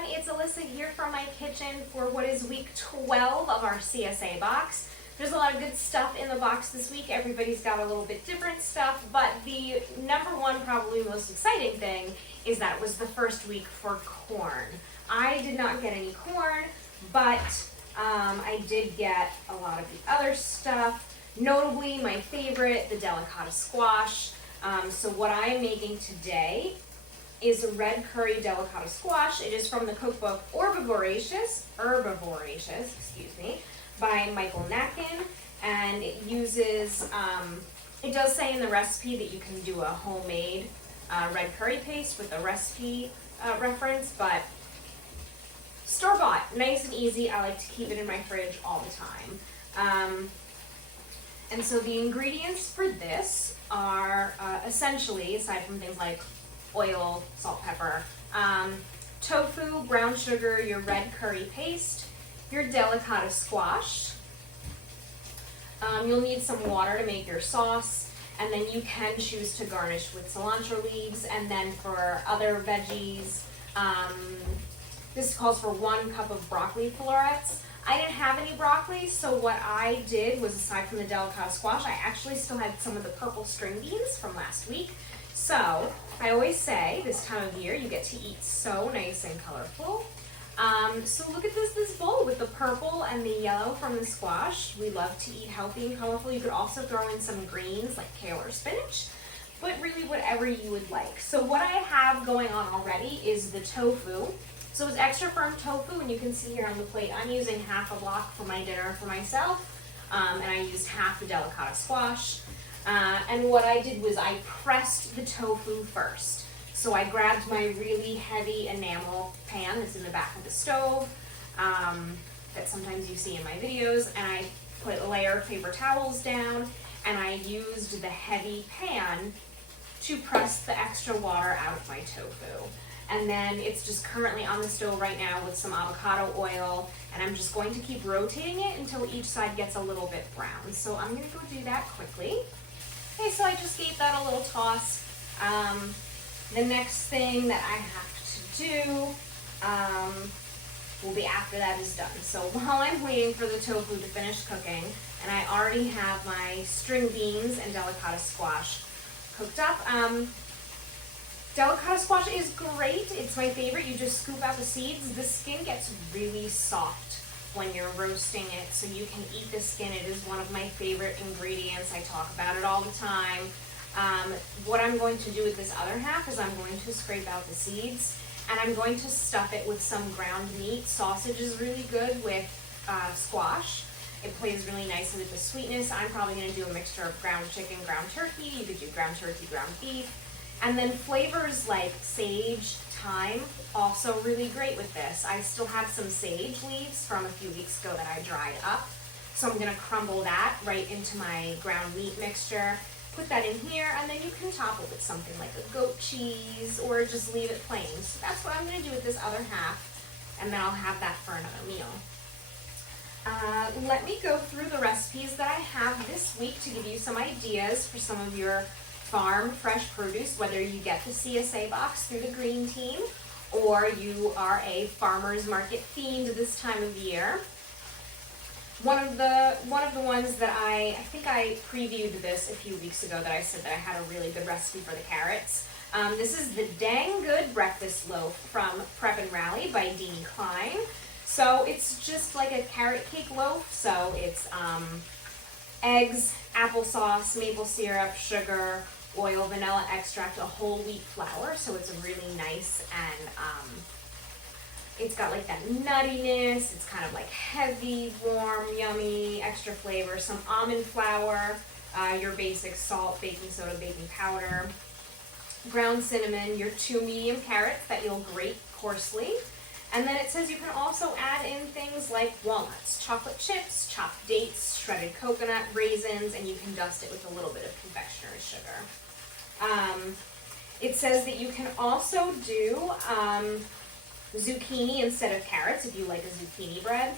everyone, it's Alyssa here from my kitchen for what is week 12 of our CSA box. There's a lot of good stuff in the box this week. Everybody's got a little bit different stuff, but the number one, probably most exciting thing is that it was the first week for corn. I did not get any corn, but I did get a lot of the other stuff, notably my favorite, the Delicata squash. So what I am making today is a red curry delicata squash. It is from the cookbook Herbivoracious, excuse me, by Michael Nacken, and it uses, it does say in the recipe that you can do a homemade red curry paste with a recipe reference, but store-bought, nice and easy. I like to keep it in my fridge all the time. And so the ingredients for this are essentially, aside from things like oil, salt, pepper, tofu, brown sugar, your red curry paste, your delicata squash. You'll need some water to make your sauce, and then you can choose to garnish with cilantro leaves. And then for other veggies, this calls for 1 cup of broccoli florets. I didn't have any broccoli, so what I did was, aside from the delicata squash, I actually still had some of the purple string beans from last week. So I always say this time of year you get to eat so nice and colorful. So look at this bowl with the purple and the yellow from the squash. We love to eat healthy and colorful. You could also throw in some greens like kale or spinach, but really whatever you would like. So what I have going on already is the tofu. So it's extra firm tofu, and you can see here on the plate I'm using half a block for my dinner for myself, and I used half the delicata squash. And what I did was I pressed the tofu first. So I grabbed my really heavy enamel pan that's in the back of the stove, that sometimes you see in my videos, and I put a layer of paper towels down, and I used the heavy pan to press the extra water out of my tofu. And then it's just currently on the stove right now with some avocado oil, and I'm just going to keep rotating it until each side gets a little bit brown. So I'm gonna go do that quickly. Okay, so I just gave that a little toss. The next thing that I have to do will be after that is done. So while I'm waiting for the tofu to finish cooking, and I already have my string beans and delicata squash cooked up, delicata squash is great. It's my favorite. You just scoop out the seeds. The skin gets really soft when you're roasting it, so you can eat the skin. It is one of my favorite ingredients. I talk about it all the time. What I'm going to do with this other half is I'm going to scrape out the seeds, and I'm going to stuff it with some ground meat. Sausage is really good with squash. It plays really nicely with the sweetness. I'm probably going to do a mixture of ground chicken, ground turkey. You could do ground turkey, ground beef. And then flavors like sage, thyme, also really great with this. I still have some sage leaves from a few weeks ago that I dried up. So I'm gonna crumble that right into my ground meat mixture, put that in here, and then you can top it with something like a goat cheese or just leave it plain. So that's what I'm gonna do with this other half, and then I'll have that for another meal. Let me go through the recipes that I have this week to give you some ideas for some of your farm fresh produce, whether you get the CSA box through the green team or you are a farmer's market fiend this time of year. One of the ones that I think I previewed this a few weeks ago that I said that I had a really good recipe for the carrots. This is the Dang Good Breakfast Loaf from Prep and Rally by Deanie Klein. So it's just like a carrot cake loaf. So it's eggs, applesauce, maple syrup, sugar, oil, vanilla extract, a whole wheat flour, so it's really nice, and it's got like that nuttiness. It's kind of like heavy, warm, yummy, extra flavor, some almond flour, your basic salt, baking soda, baking powder, ground cinnamon, your 2 medium carrots that you'll grate coarsely, and then it says you can also add in things like walnuts, chocolate chips, chopped dates, shredded coconut, raisins, and you can dust it with a little bit of confectioner's sugar. It says that you can also do zucchini instead of carrots if you like a zucchini bread,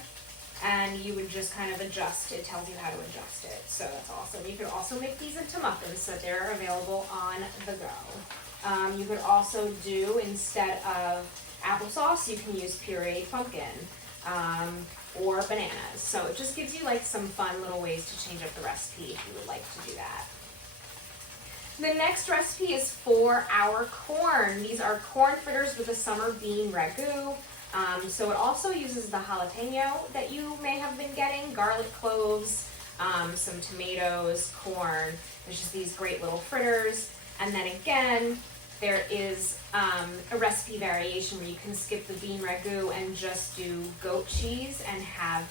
and you would just kind of adjust. It tells you how to adjust it, so that's awesome. You could also make these into muffins so that they're available on the go. You could also do, instead of applesauce, you can use pureed pumpkin or bananas. So it just gives you like some fun little ways to change up the recipe if you would like to do that. The next recipe is for our corn. These are corn fritters with a summer bean ragu. So it also uses the jalapeno that you may have been getting, garlic cloves, some tomatoes, corn. There's just these great little fritters. And then again, there is a recipe variation where you can skip the bean ragu and just do goat cheese and have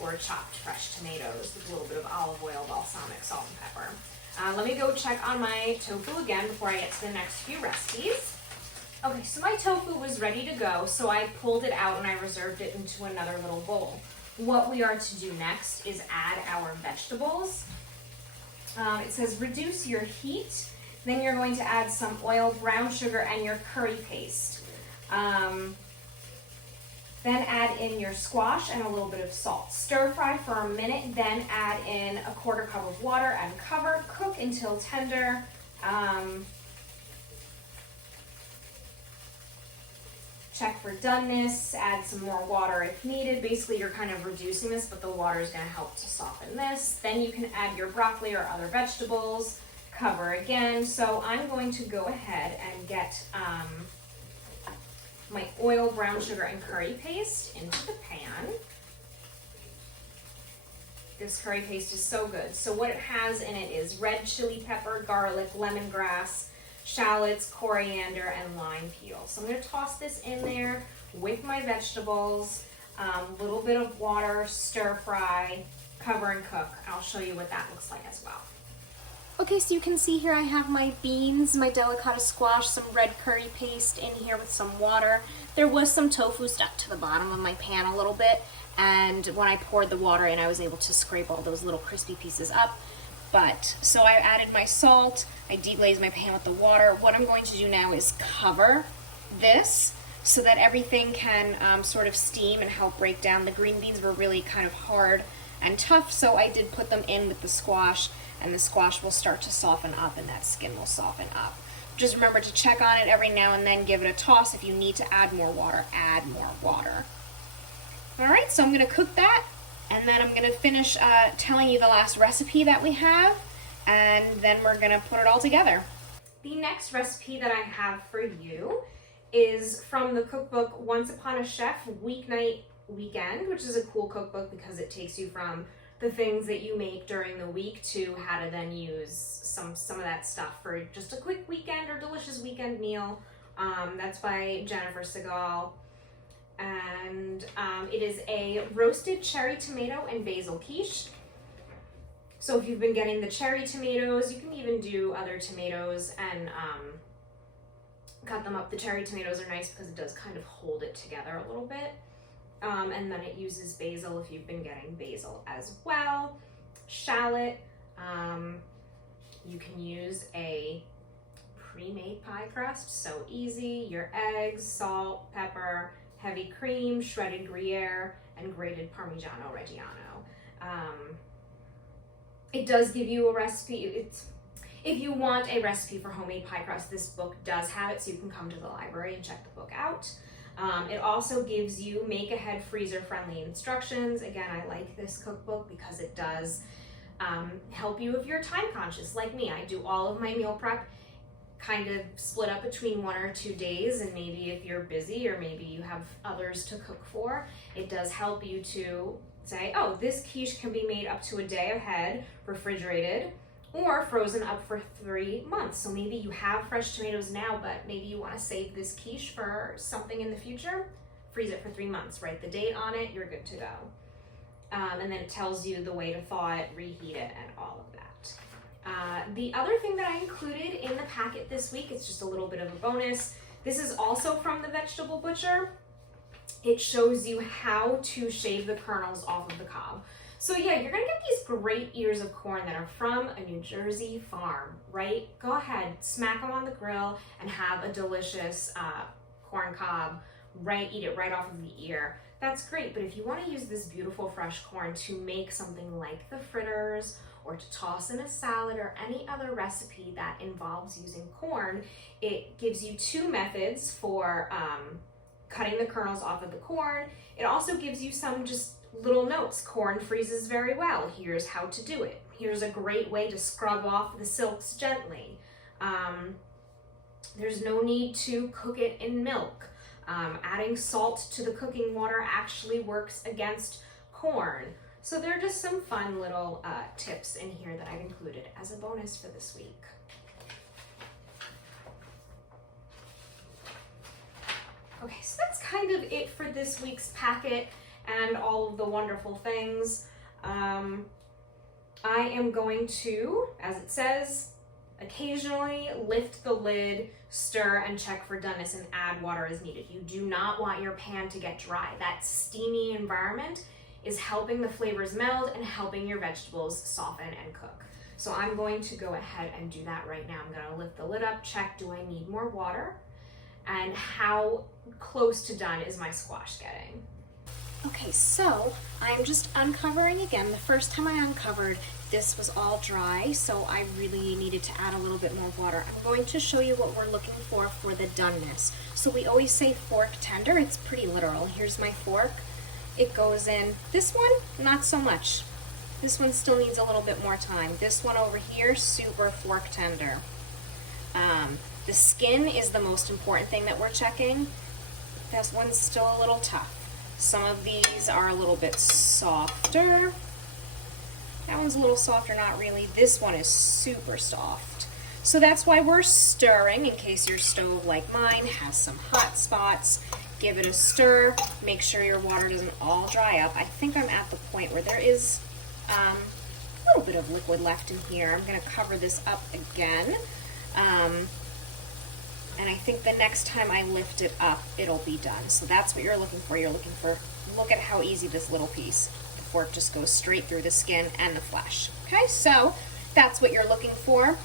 or chopped fresh tomatoes with a little bit of olive oil, balsamic, salt, and pepper. Let me go check on my tofu again before I get to the next few recipes. Okay, so my tofu was ready to go, so I pulled it out and I reserved it into another little bowl. What we are to do next is add our vegetables. It says reduce your heat. Then you're going to add some oil, brown sugar, and your curry paste. Then add in your squash and a little bit of salt. Stir fry for a minute, then add in a 1/4 cup of water and cover. Cook until tender. Check for doneness, add some more water if needed. Basically, you're kind of reducing this, but the water is gonna help to soften this. Then you can add your broccoli or other vegetables, cover again. So I'm going to go ahead and get my oil, brown sugar, and curry paste into the pan. This curry paste is so good. So what it has in it is red chili pepper, garlic, lemongrass, shallots, coriander, and lime peel. So I'm going to toss this in there with my vegetables, little bit of water, stir fry, cover and cook. I'll show you what that looks like as well. Okay, so you can see here I have my beans, my delicata squash, some red curry paste in here with some water. There was some tofu stuck to the bottom of my pan a little bit, and when I poured the water in, I was able to scrape all those little crispy pieces up. So I added my salt, I deglazed my pan with the water. What I'm going to do now is cover this so that everything can sort of steam and help break down. The green beans were really kind of hard and tough, so I did put them in with the squash, and the squash will start to soften up and that skin will soften up. Just remember to check on it every now and then, give it a toss. If you need to add more water, add more water. All right, so I'm gonna cook that, and then I'm gonna finish telling you the last recipe that we have, and then we're gonna put it all together. The next recipe that I have for you is from the cookbook Once Upon a Chef Weeknight Weekend, which is a cool cookbook because it takes you from the things that you make during the week to how to then use some of that stuff for just a quick weekend or delicious weekend meal. That's by Jennifer Segal. And it is a roasted cherry tomato and basil quiche. So if you've been getting the cherry tomatoes, you can even do other tomatoes and cut them up. The cherry tomatoes are nice because it does kind of hold it together a little bit. And then it uses basil if you've been getting basil as well. Shallot, you can use a pre-made pie crust, so easy. Your eggs, salt, pepper, heavy cream, shredded Gruyere, and grated Parmigiano Reggiano. It does give you a recipe. If you want a recipe for homemade pie crust, this book does have it, so you can come to the library and check the book out. It also gives you make-ahead freezer-friendly instructions. Again, I like this cookbook because it does help you if you're time conscious like me. I do all of my meal prep kind of split up between 1 or 2 days, and maybe if you're busy or maybe you have others to cook for, it does help you to say, oh, this quiche can be made up to a day ahead, refrigerated, or frozen up for 3 months. So maybe you have fresh tomatoes now, but maybe you want to save this quiche for something in the future. Freeze it for 3 months, write the date on it, you're good to go. And then it tells you the way to thaw it, reheat it, and all of that. The other thing that I included in the packet this week, it's just a little bit of a bonus. This is also from the Vegetable Butcher. It shows you how to shave the kernels off of the cob. So yeah, you're gonna get these great ears of corn that are from a New Jersey farm, right? Go ahead, smack them on the grill and have a delicious corn cob, right? Eat it right off of the ear. That's great, but if you wanna use this beautiful fresh corn to make something like the fritters or to toss in a salad or any other recipe that involves using corn, it gives you 2 methods for cutting the kernels off of the corn. It also gives you some just little notes. Corn freezes very well. Here's how to do it. Here's a great way to scrub off the silks gently. There's no need to cook it in milk. Adding salt to the cooking water actually works against corn. So there are just some fun little tips in here that I've included as a bonus for this week. Okay, so that's kind of it for this week's packet and all of the wonderful things. I am going to, as it says, occasionally lift the lid, stir, and check for doneness and add water as needed. You do not want your pan to get dry. That steamy environment is helping the flavors meld and helping your vegetables soften and cook. So I'm going to go ahead and do that right now. I'm gonna lift the lid up, check, do I need more water? And how close to done is my squash getting? Okay, so I'm just uncovering again. The first time I uncovered, this was all dry, so I really needed to add a little bit more water. I'm going to show you what we're looking for the doneness. So we always say fork tender. It's pretty literal. Here's my fork. It goes in. This one, not so much. This one still needs a little bit more time. This one over here, super fork tender. The skin is the most important thing that we're checking. This one's still a little tough. Some of these are a little bit softer. That one's a little softer, not really. This one is super soft. So that's why we're stirring, in case your stove, like mine, has some hot spots. Give it a stir. Make sure your water doesn't all dry up. I think I'm at the point where there is a little bit of liquid left in here. I'm going to cover this up again. And I think the next time I lift it up, it'll be done. So that's what you're looking for. You're looking for, look at how easy this little piece. The fork just goes straight through the skin and the flesh. Okay, so that's what you're looking for.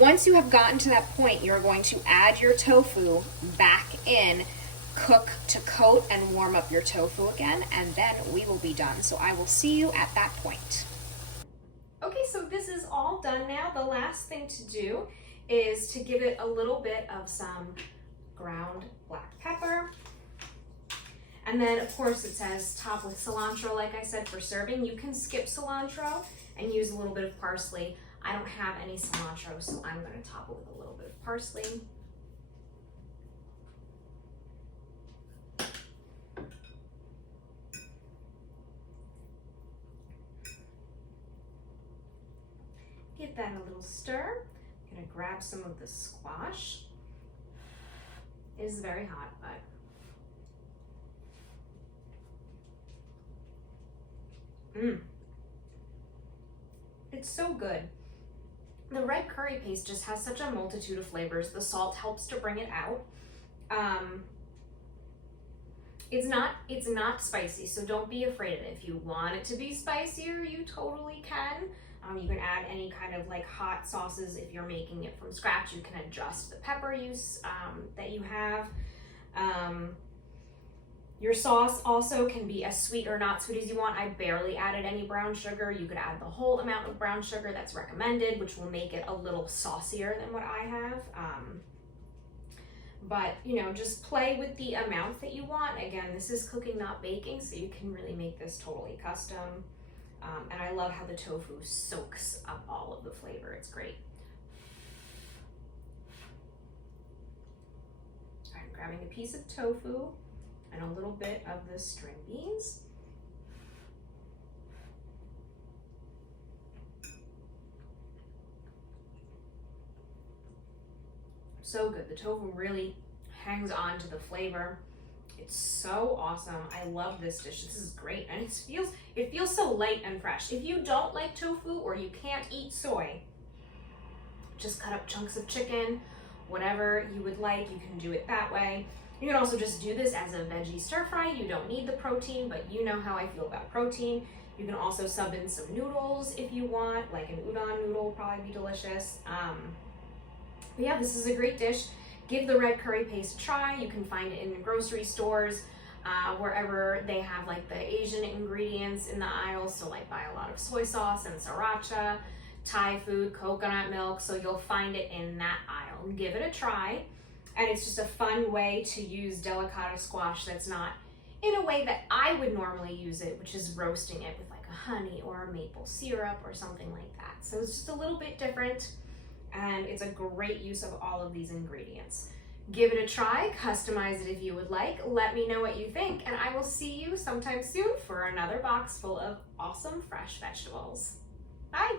Once you have gotten to that point, you're going to add your tofu back in, cook to coat and warm up your tofu again, and then we will be done. So I will see you at that point. Okay, so this is all done now. The last thing to do is to give it a little bit of some ground black pepper. And then, of course, it says top with cilantro, like I said, for serving. You can skip cilantro and use a little bit of parsley. I don't have any cilantro, so I'm going to top it with a little bit of parsley. Give that a little stir. I'm gonna grab some of the squash. It is very hot, but it's so good. The red curry paste just has such a multitude of flavors. The salt helps to bring it out. It's not spicy, so don't be afraid of it. If you want it to be spicier, you totally can. You can add any kind of like hot sauces if you're making it from scratch. You can adjust the pepper use that you have. Your sauce also can be as sweet or not sweet as you want. I barely added any brown sugar. You could add the whole amount of brown sugar that's recommended, which will make it a little saucier than what I have. But, you know, just play with the amounts that you want. Again, this is cooking, not baking, so you can really make this totally custom. And I love how the tofu soaks up all of the flavor. It's great. All right, I'm grabbing a piece of tofu and a little bit of the string beans. So good. The tofu really hangs on to the flavor. It's so awesome. I love this dish. This is great. And it feels so light and fresh. If you don't like tofu or you can't eat soy, just cut up chunks of chicken, whatever you would like. You can do it that way. You can also just do this as a veggie stir fry. You don't need the protein, but you know how I feel about protein. You can also sub in some noodles if you want, like an udon noodle will probably be delicious. But yeah, this is a great dish. Give the red curry paste a try. You can find it in the grocery stores, wherever they have like the Asian ingredients in the aisles. So like buy a lot of soy sauce and sriracha, Thai food, coconut milk. So you'll find it in that aisle. Give it a try. And it's just a fun way to use delicata squash that's not in a way that I would normally use it, which is roasting it with like a honey or a maple syrup or something like that. So it's just a little bit different, and it's a great use of all of these ingredients. Give it a try, customize it if you would like. Let me know what you think, and I will see you sometime soon for another box full of awesome fresh vegetables. Bye.